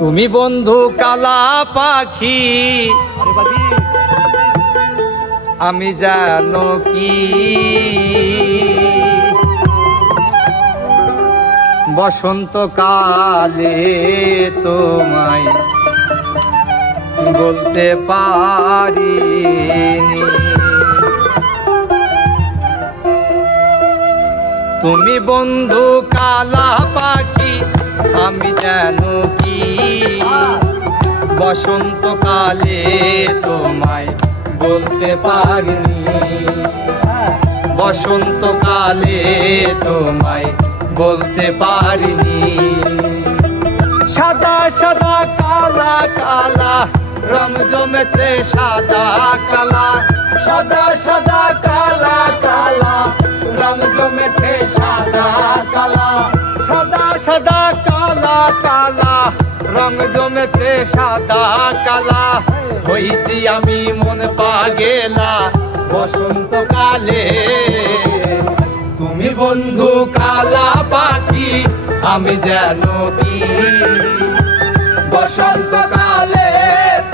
তুমি বন্ধু কালা পাখি, আমি জানো কি বসন্তকালে তোমায় বলতে পারিনি। তুমি বন্ধু কালা পাখি, আমি জানো কি বসন্তকালে তোমায় বলতে পারিনি। বসন্তকালে তোমায় বলতে পারিনি। সাদা সাদা কালা কালা রং জমেছে সাদা কালা, সাদা সাদা কালা কালা রং জমেছে সাদা কালা, সাদা সাদা কালা কালা রং জমেছে সাদা কালা। হইছি আমি মন পাগেলা বসন্তকালে। তুমি বন্ধু কালা পাখি, আমি জানো কি বসন্তকালে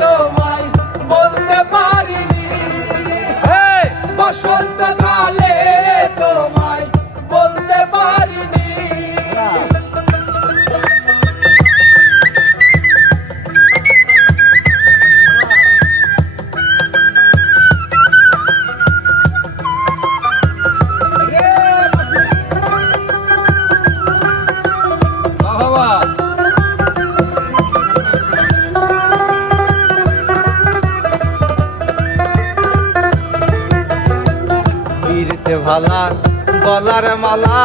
তোমায় বলতে পারিনি। বসন্তকালে তোমায় বলতে পারিনি। ভালা গলার মালা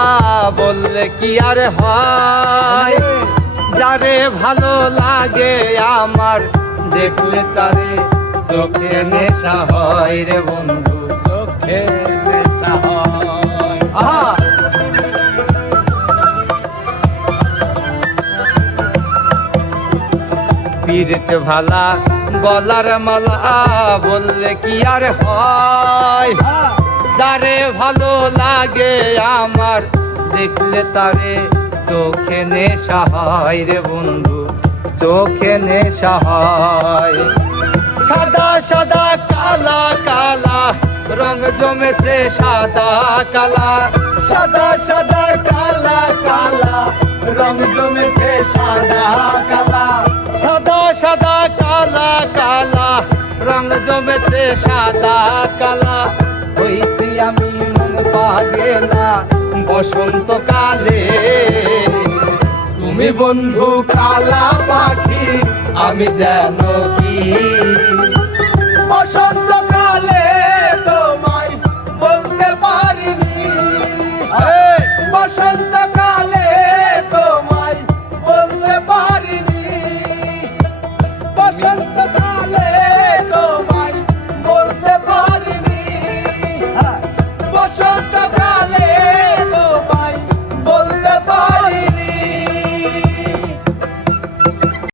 বললে কি আর হয়, যারে ভালো লাগে আমার দেখলে তারে চোখে নেশা হয় রে বন্ধু, চোখে নেশা হয়। পীরতে ভালা গলার মালা বললে কি আর হয়, যারে ভালো লাগে আমার দেখলে তারে চোখে নেশা হয় রে বন্ধু, চোখে নেশা হয়। সাদা সাদা কালা কালা রং জমেছে সাদা কালা, সাদা সাদা কালা কালা রং জমেছে সাদা কালা, সাদা সাদা কালা কালা রং জমেছে সাদা কালা। হইছি আমি মন পাগেলা বসন্তকালে। তুমি বন্ধু কালা পাখি, আমি জানো কি